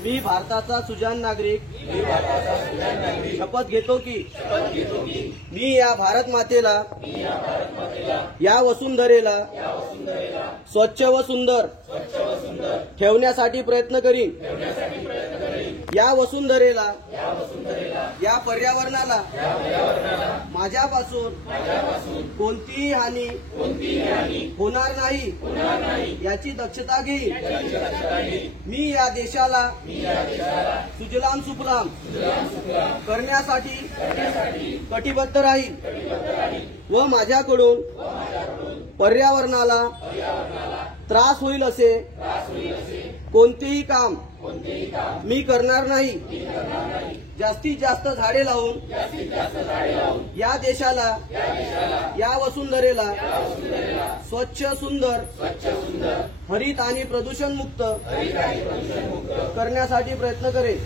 मी भारताचा सुजाण नागरिक शपथ घेतो की मी या भारत मातेला या वसुंधरेला स्वच्छ व सुंदर ठेवण्यासाठी प्रयत्न करीन। या वसुंधरेला या पर्यावरणाला माझ्यापासून कोणतीही हानी होणार नाही याची दक्षता घेईन। मी या देशाला सुजलाम सुफलाम करण्यासाठी कटिबद्ध राहील व माझ्याकडून पर्यावरणाला त्रास होईल असे कोणतेही काम मी करणार नाही। जास्तीत जास्त झाडे लावून या देशाला या वसुंधरेला स्वच्छ सुंदर हरित आणि प्रदूषण मुक्त करण्यासाठी प्रयत्न करेन।